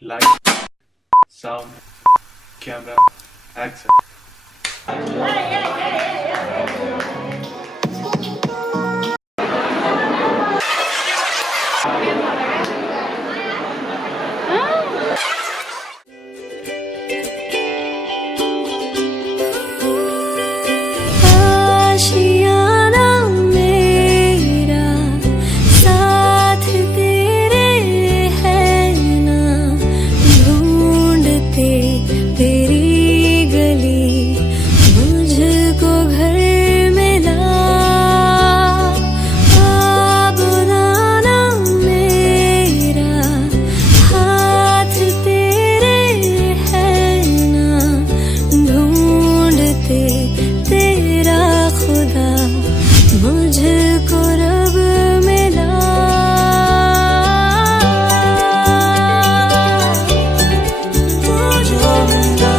Light, sound, camera, action. आशियाना मेरा साथ तेरे है ना, ढूंढते तेरी गली मुझको घर मिला। बुलाना मेरा हाथ तेरे है ना, ढूंढते तेरा खुदा मुझको रब मिला। मुझको मिला,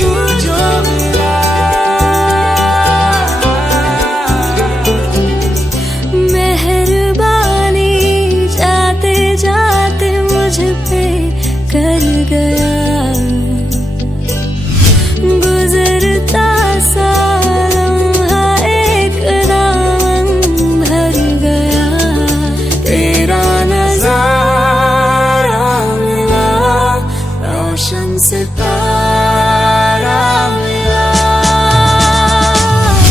मुझको मिला। मेहरबानी जाते जाते मुझ पे कर गया, गुजरता सा लम्हा एक दामन भर गया। तेरा नजारा मिला, रोशन सितारा मिला।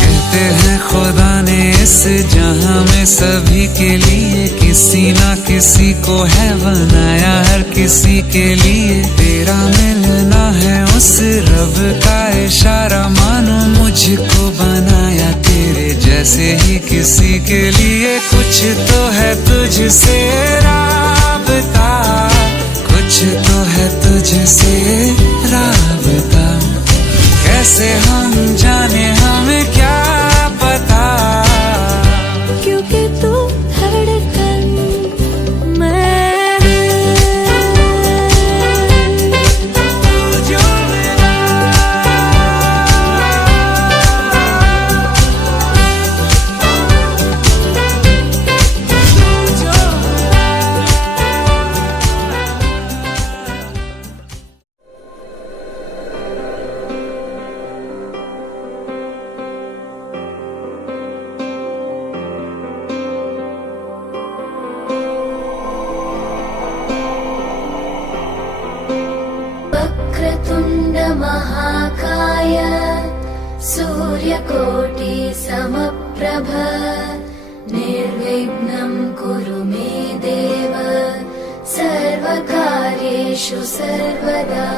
कहते हैं खुदा ने इस जहां में सभी के लिए किसी ना किसी को है बनाया, हर किसी के लिए तेरा मिलना है उस रब का इशारा। मानो मुझको बनाया तेरे जैसे ही किसी के लिए, कुछ तो है तुझसे राबता, कुछ तो है तुझसे राबता। कैसे हम जाने हमें क्या पता, क्योंकि तू धड़कन मैं जो मिला। वक्रतुण्ड महाकाय सूर्यकोटि समप्रभ, निर्विघ्नं कुरु मे देव सर्वकार्येषु सर्वदा।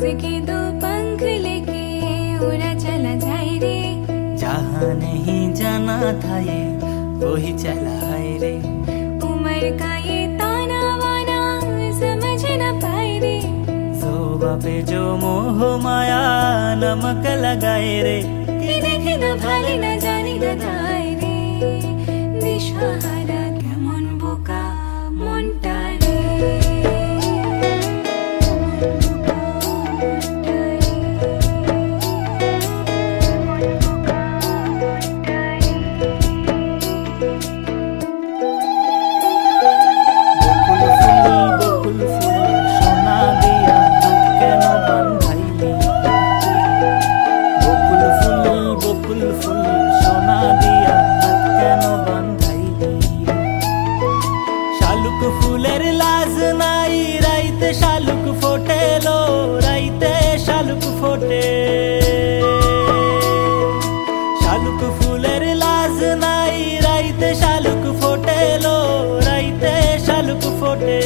के दो पंख लेके उड़ा चला जाए रे। जहाँ नहीं जाना था ये वही चला है रे। उम्र का ये ताना वाना समझ न पाए रे। जोबा पे जो मोह माया नमक लगाए रे। कि देखे न भाले न जाने न दाए रे। दिशाहारा केमन बोका মনটা রে। বকুল ফুল সোনা দিয়া হাত কেন বাঁধাইলি? বকুল ফুল সোনা দিয়া হাত কেন বাঁধাইলি? শালুক ফুলের লাজ নাই রাইতে শালুক ফোটেলো, রাইতে শালুক ফোটে। শালুক ফুলের লাজ নাই রাইতে শালুক ফোটেলো, রাইতে শালুক ফোটে।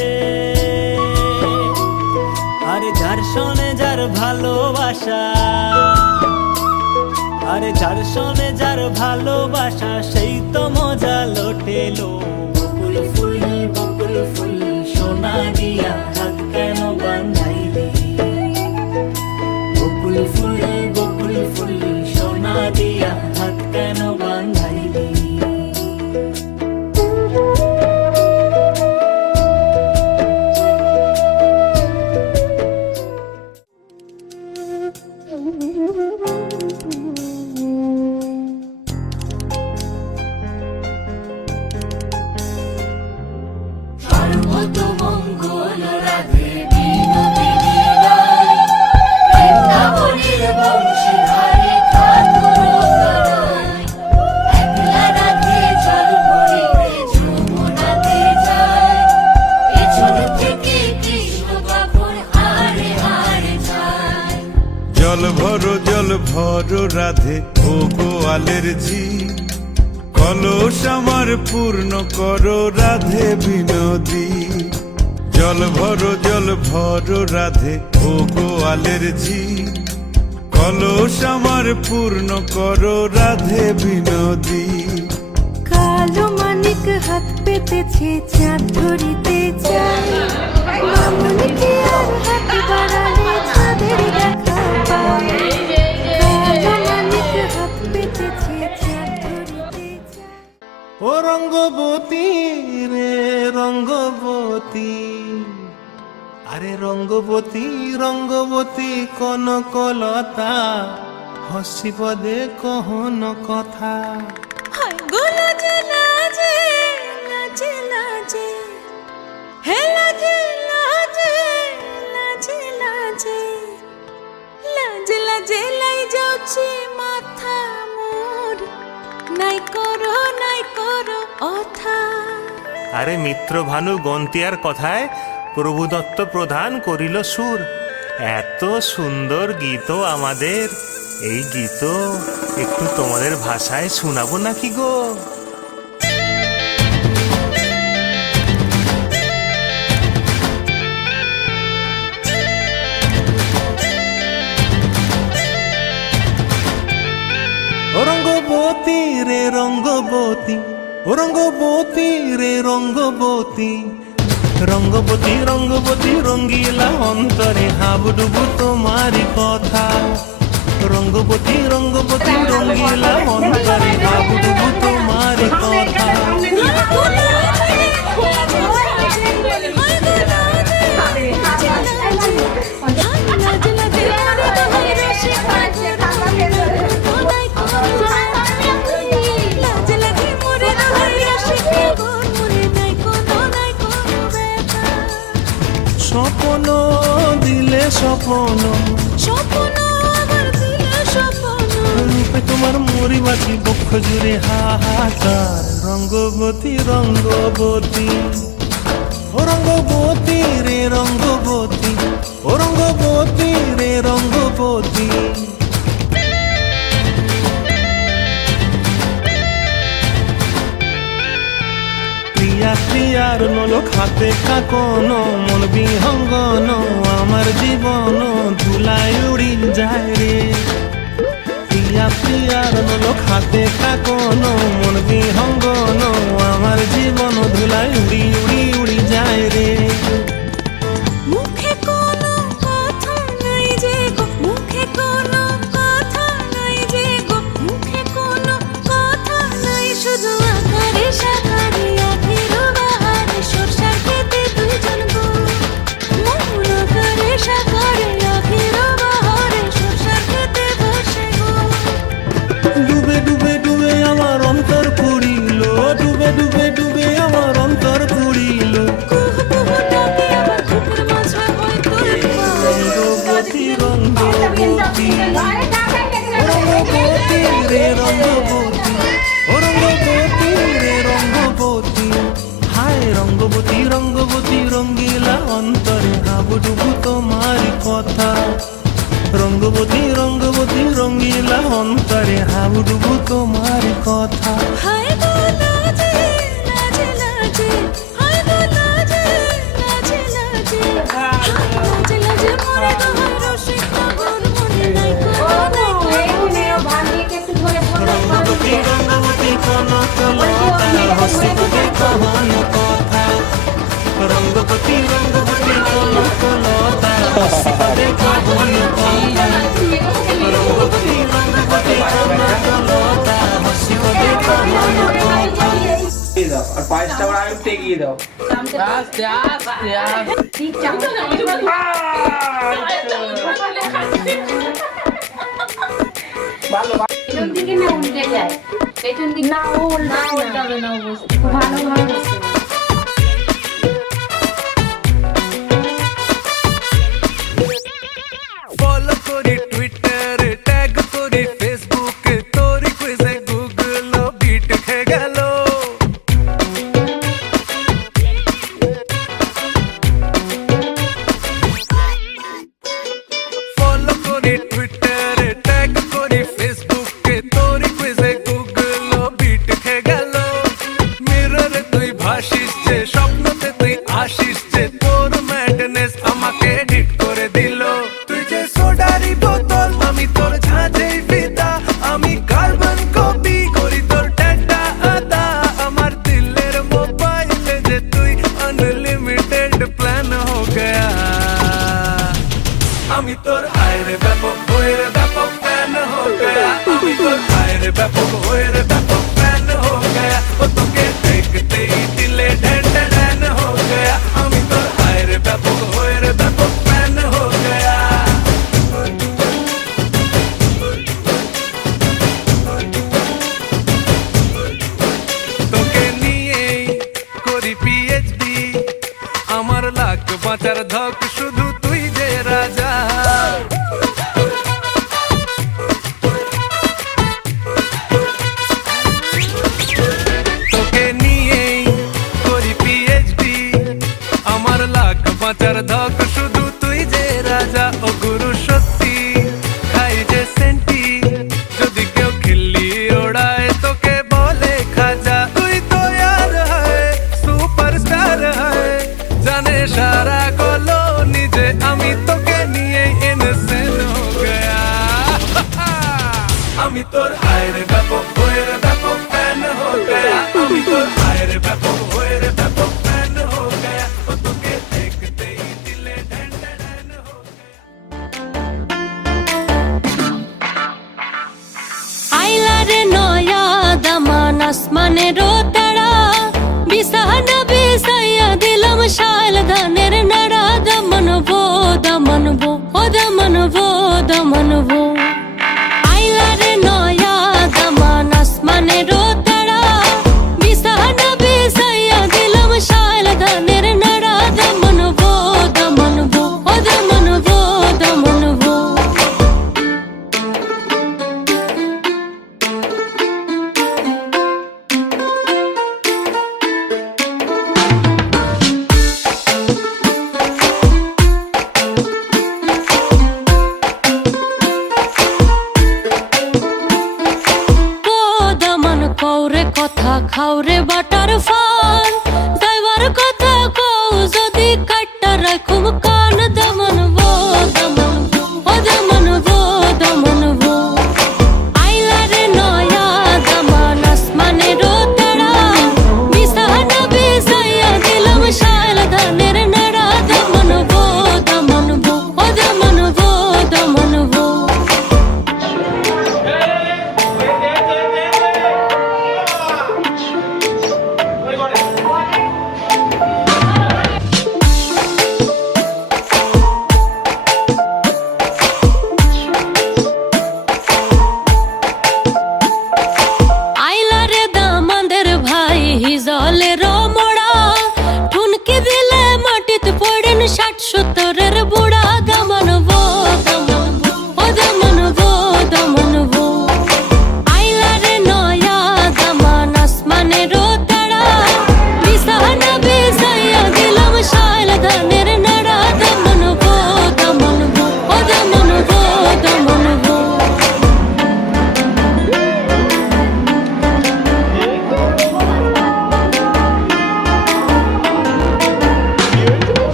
আরে যার শোনে যার ভালোবাসা, আরে যার শোনে যার ভালোবাসা সেই তো মজা লোটেলো। বকুল ফুল সোনা দিয়া হাত কেন বাঁধাইলি? বকুল ফুল সোনা দিয়া হাত কেন বাঁধাইলি? সর্বতমঙ্গল রাধে বিনোদিনী রায়, বৃন্দাবনের বংশীধারে ঠাকুর তনয়। একলা রাধে জল ভরিতে যমুনাতে যায়, পেছন থেকে কৃষ্ণ বাপন হারে হারে যায়। জল ভরো রাধে ও গোয়ালের ঝি, কলস আমার পূর্ণ করো রাধে বিনোদী। জল ভরো রাধে ও গোয়ালের ঝি, কলস আমার পূর্ণ করো রাধে বিনোদী। কালো মানিক হাত পেতেছে চাঁদ ধরিতে চায়, মামনিকে আর হাত বাড়ালে চাঁদের দেখা পায়। কালো মানিক হাত পেতেছে চাঁদ ধরিতে চায়। ও রঙ্গবতী রে রঙ্গবতী, আরে রঙ্গবতী কনকলতা, হসিব দে কহন কথা। হায় গো লাজে লাজে, লাজে লাজে, হে লাজে লাজে, লাজে লাজে, লাজে লাজে লাই যাচ্ছে মাথা মোর, নাই করো অথা। আরে মিত্র ভানু গন্তিয়ার কথায় প্রভু দত্ত প্রধান করিল সুর। এত সুন্দর গীত আমাদের, এই গীত একটু তোমাদের ভাষায় শোনাবো নাকি গো? রঙ্গবতী রে রঙ্গবতী, রঙ্গবতী রে রঙ্গবতী, রঙ্গবতী রঙ্গিলা অন্তরে হাবুডুবু তোমারি কথা। রঙ্গবতী রঙ্গিলা অন্তরে হাবুডুবু তোমারি কথা। স্বপ্ন দিলে স্বপ্ন, স্বপ্ন আমার দিলে স্বপ্ন, রূপে তোমার মরি বাঁচি বক্ষ জুড়ে হাহাকার। রঙ্গবতী ও রঙ্গবতী রে রঙ্গবতী, ও রঙ্গবতী রে রঙ্গবতী। ক্রিয়ার নলো খাতে কাকন, মন বিহঙ্গন আমার জীবন ধুলা হাবুডুবু তোমার কথা। রঙ্গবতী রঙ্গবতী রঙ্গিলা অন্তরে হাবুডুবু তোমার কথা। হায় গো লাজে লাজে লাজে, হায় গো লাজে লাজে লাজে, লাজে লাজে মরে গো হায় রসিক পাগল মনে নাই গো নাই গো। রঙ্গবতী রঙ্গবতী কনকলতা হসি তোকে কহন কথা। রঙ্গবতী রঙ্গবতী কনকলতা হসি তোকে কহন কথা। রঙ্গবতী রঙ্গবতী কনকলতা হসি তোকে কহন কথা। এগিয়ে দাও আর পায়েসটা আবার আরেকটু এগিয়ে দাও। পেছন দিকে না উল্টে যায়, পেছন দিকে না উল্টাবে না, ভালো ভালো। ফলো করি টুইটারে, ট্যাগ করি ফেসবুকে, তোরি কুইজে গুগল বিট খেয়ে গেল। ফলো করি টুইটারে, ট্যাগ করি ফেসবুকে, তোরি কুইজে গুগল বিট খেয়ে গেল। মিররে তুই ভাসিস যে, স্বপ্নতে তুই আসিস যে, তোর ম্যাডনেস আমাকে হিট করে দিল। তুই যে সোডারি বোতল, আমি তোর ঝাঁঝেই ফিদা, আমি কার্বন কপি করি তোর ডেটা আদা। আমার দিলের মোবাইলে যে তুই আনলিমিটেড প্ল্যান হো গয়া। আমি তোর আয়রে ব্যাপক হয়ে ব্যাপক ফ্যান হো গয়া। আমি তোর আয়রে ব্যাপক হয়ে ব্যাপক ফ্যান হো গয়া। ও তোকে দেখতেই দিলে ঢেন ঢেন হো গয়া। আমি তোর আয়রে ব্যাপক হয়ে ব্যাপক ফ্যান হো গয়া। তোকে নিয়েই করি পিএইচডি, আমার লাখ বাঁচার ধক শুধু তুই যে রাজা। তোকে নিয়েই করি পিএইচডি, আমার লাখ বাঁচার ধক শুধু তুই যে রাজা। ও গুরু সত্যি খাই যে সেন্টি, যদি কেউ খিল্লি ওড়ায় তোকে বলে খাজা। তুই তো यार है সুপারস্টার है, জানে সারা কলোনি যে আমি তোকে নিয়েই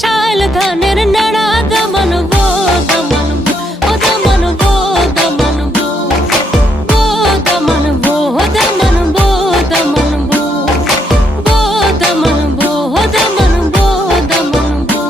শাল ধানের নাড়া দামানবো দামানবো ও দামানবো দামানবো ও দামানবো দামানবো দামানবো ও দামানবো দামানবো দামানবো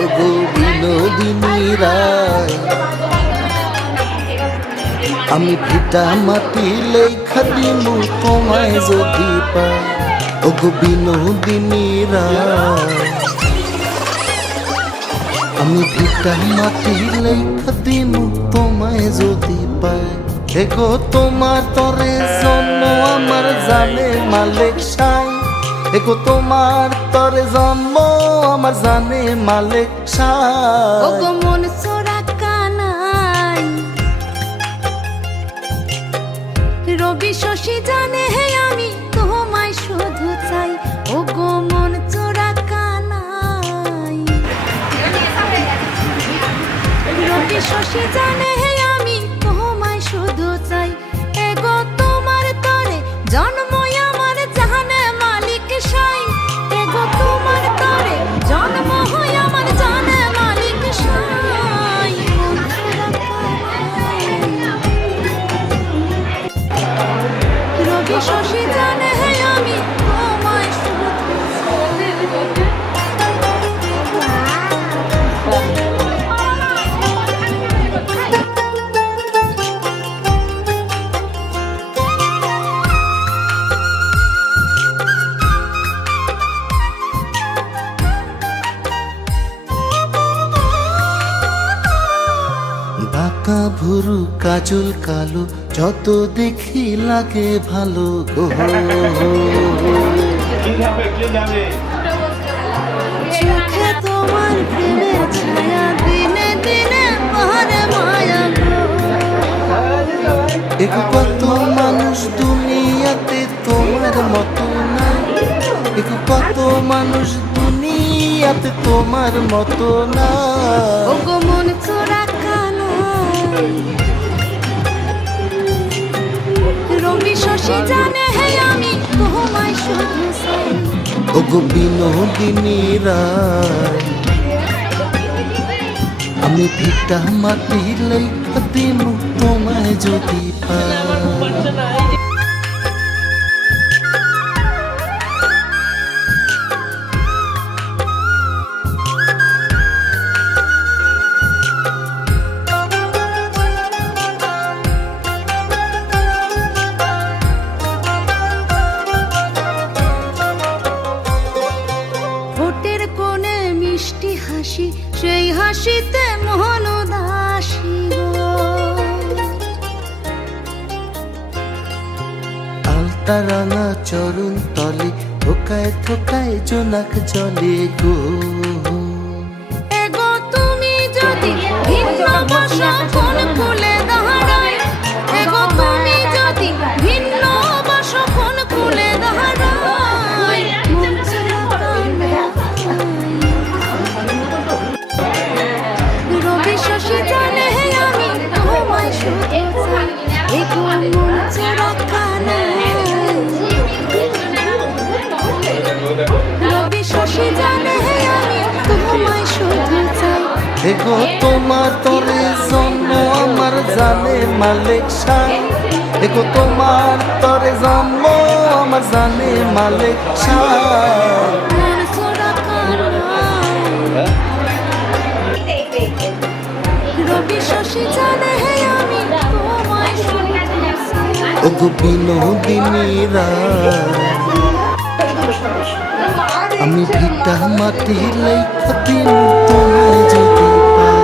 ওগো বিনোদিনী রায়, আমি ভিটা মাটি লেখা দিমু তোমায় যদি পাই। ওগো বিনোদিনী রায়, আমি ভিটা মাটি লেখা দিমু তোমায় যদি পাই। এগো তোমার তরে জন্ম আমার জানে মালিক সাই। এগো তোমার তরে জন্ম আমার জানে মালিক সাই। ওগো মন চোরা কানাই, রবি শশী জানে হে আমি তোমায় শুধু চাই। ওগো মন চোরা কানাই, রবি শশী জানে হে আমি তোমায় শুধু চাই। এগো তোমার তরে জন্ম আমার জানে মালিক সাই। এগো তোমার তরে জন্ম হয় আমার জানে মালিক সাই। রবি শশী জানে হে আমি তোমায় শুধু বাঁকা ভুরু কাজল কালো যত দেখি লাগে ভালো গো। চোখে তোমার প্রেমের ছায়া দিনে দিনে পরে মায়া গো। এগো কত মানুষ দুনিয়াতে তোমার মতো নাই। এগো কত মানুষ দুনিয়াতে তোমার মতো না। ওগো মন চোরা কানাই, রবি শশী জানে হে আমি তোমায় শুধু চাই। ওগো বিনোদিনী রায়, আমি ভিটা মাটি লেখা দিমু তোমায় যদি পাই। ঠোঁটের কোণে মিষ্টি হাসি, সেই হাসিতে মোহন উদাসী গো। আলতা রাঙা চরণ তলে থোকায় থোকায় জোনাক জলে গো। এগো তুমি যদি ভিন্ন বাসা কোন কুলে দাঁড়ায়। এগো তুমি যদি ভিন্ন বাসা কোন কুলে দাঁড়ায়। মন চোরা কানাই, রবি শশী জানে হে আমি তোমায় শুধু চাই। এগো মন চোরা কানাই, রবি শশী জানে হে আমি তোমায় শুধু চাই। এগো তোমার তরে জন্ম আমার জানে মালিক সাই। এগো তোমার তরে জন্ম আমার জানে মালিক সাই। মন চোরা কানাই, রবি শশী জানে হে আমি তোমায় শুধু চাই। ওগো বিনোদিনী রায়, আমি ভিটা মাটি লেখা দিমু তোমায় যদি পাই।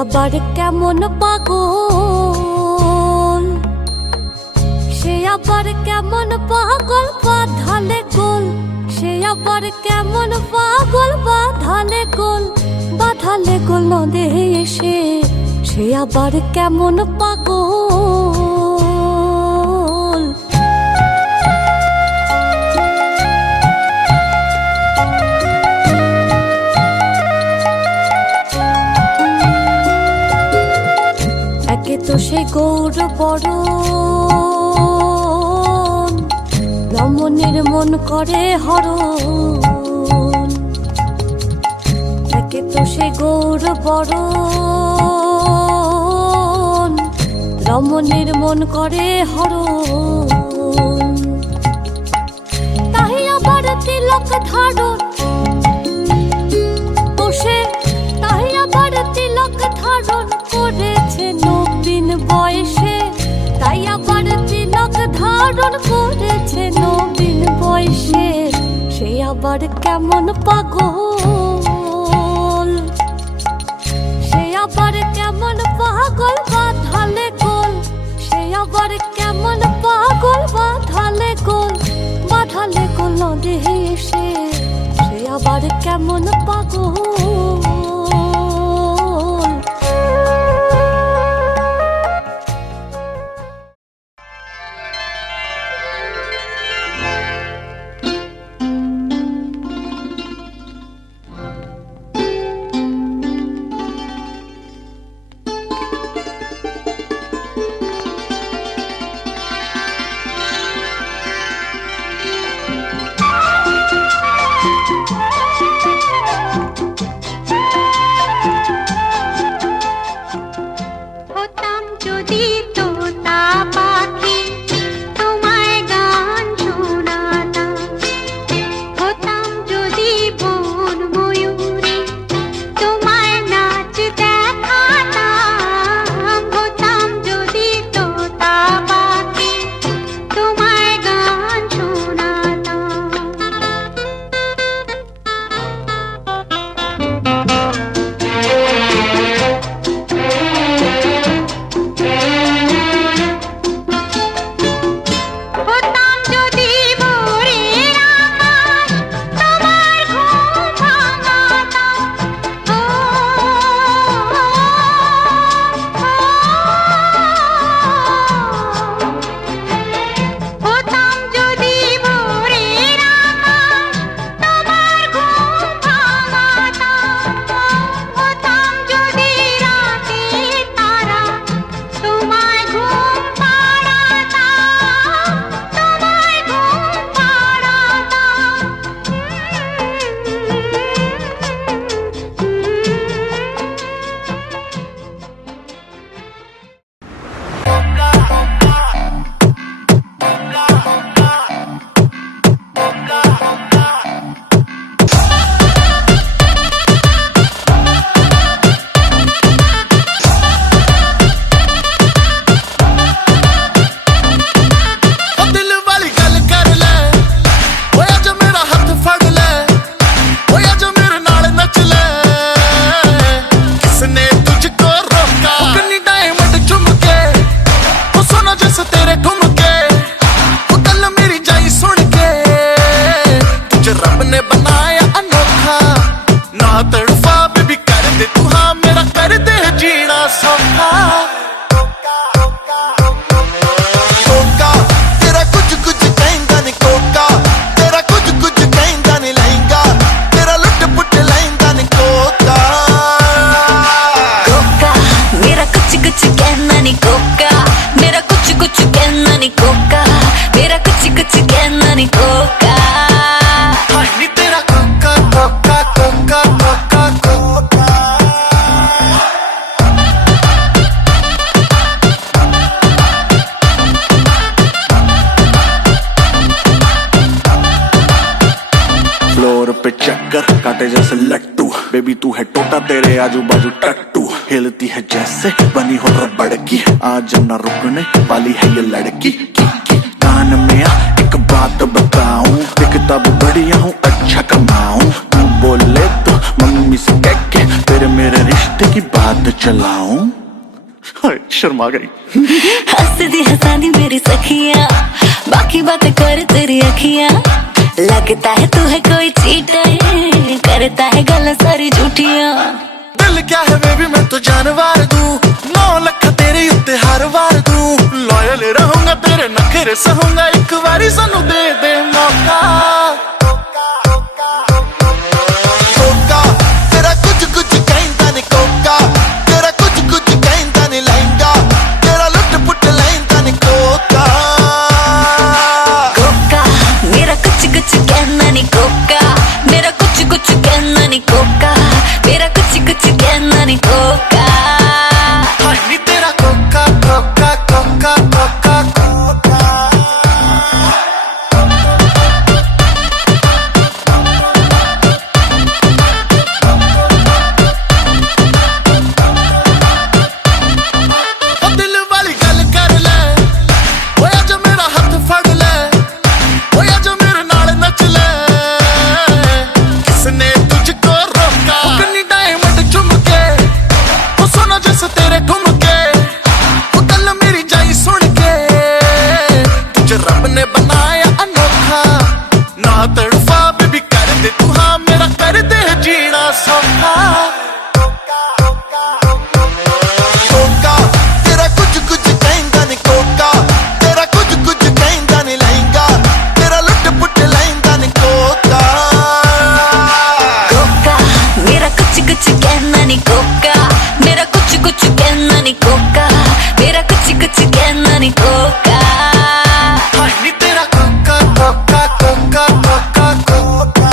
আবার কেমন পাগল, সে আবার কেমন পাগল বাঁধালে গোল, সে আবার কেমন পাগল বাঁধালে গোল, বাঁধালে গোল নদে এসে সে আবার কেমন পাগল। একে তো সেই গৌর বরণ, রমণীর মন করে হরণ, একে তো সেই গৌর বরণ, রমণীর মন করে হরণ, তাই আবার তিলক ধারণ বসে, তাই আবার তিলক ধারণ করেছে নবীন বয়সে, তাই আবার তিলক ধারণ করেছে নবীন বয়সে, সে আবার কেমন পাগল, সে আবার কেমন পাগল বাঁধালে গোল, সে আবার কেমন পাগল বাঁধালে গোল, বাঁধালে গোল নদে এসে সে আবার কেমন পাগল। पे चक्कर काटे जैसे लट्टू, बेबी तू है टोटा तेरे आजू बाजू टट्टू, हिलती है जैसे बनी हो रबड़ की, आज न रुकने वाली है ये लड़की की। कान में आ एक बात बताऊं, दिखता भी बढ़िया हूँ अच्छा कमाऊं, तू बोले तो मम्मी से कह के तेरे मेरे रिश्ते की बात चलाऊं। शर्मा गई। हंसदी हंसादी मेरी सखियां, बाकी बातें कर तेरी अखियां। लगता है तू है कोई चीटर, करता है गल्ला सारी झूठियां। दिल क्या है बेबी मैं तो जानवर दूं, 9 लाख तेरे उत्ते हर वार दूं। लॉयल रहूंगा तेरे नखरे सहूंगा, एक बारी सानू दे दे मौका। कोका तेरा कुछ कुछ कहंदा नहीं, कोका तेरा कुछ कुछ कहंदा नहीं। लहंगा तेरा लुट पुट लहंदा नहीं। कोका कोका मेरा कुछ कुछ कहना नहीं। कोका मेरा कुछ कुछ कहना नहीं। कोका मेरा कुछ कुछ कहना नहीं। कोका हाय नी तेरा कोका कोका कोका कोका कोका। ओ दिल वाली गल कर ले, ओया जो मेरा हाथ फड़ ले, ओया जो मेरे नाल नच ले। किसने तुझको रोका? कन्नी डायमंड चुम के, ओ सोना जैसे तेरे घूम के। ओ गल मेरी जाई सुन के, तुझे रब ने बनाया अनोखा। ना तड़फा बेबी कर दे तू हाँ, मेरा कर दे जीना सौखा। कोका तेरा कुछ कुछ कहंदा नहीं। कोका तेरा कुछ कुछ कहंदा नहीं। लहंगा तेरा लुट पुट लहंदा नहीं। कोका कोका मेरा कुछ कुछ कहना नहीं। कोका मेरा कुछ कुछ कहना नहीं। कोका मेरा कुछ कुछ कहना नहीं। कोका हाय नी तेरा कोका कोका कोका कोका कोका।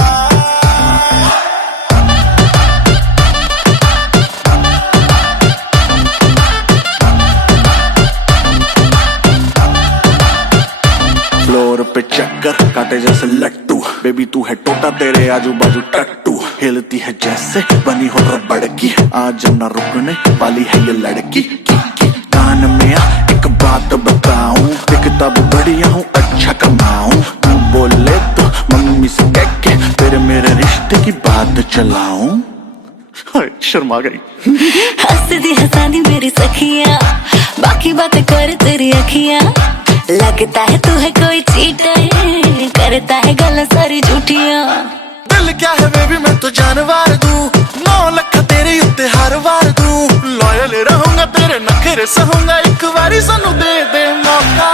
फ्लोर पे चक्कर काटे जैसे लट्टू, बेबी तू है टोटा तेरे आजू बाजू टट्टू। हिलती है जैसे बनी हो रबड़ की, आज ना रुकने वाली है ये लड़की। कान में आ एक बात बताऊं, दिखता भी बढ़िया हूँ अच्छा कमाऊं। तू बोले तो मम्मी से कह के तेरे मेरे रिश्ते की बात चलाऊं। हाय शर्मा गई। हंसदी हंसादी मेरी सखियां, बाकी बातें कर तेरी अखियां। लगता है तू है कोई चीटर, करता है गल्ला सारी झूठियां। दिल क्या है बेबी मैं तो जानवर दूं, 9 लाख तेरे उत्ते हर वार दूं। लॉयल रहूंगा तेरे नखरे सहूंगा, एक बारी सानू दे दे मौका।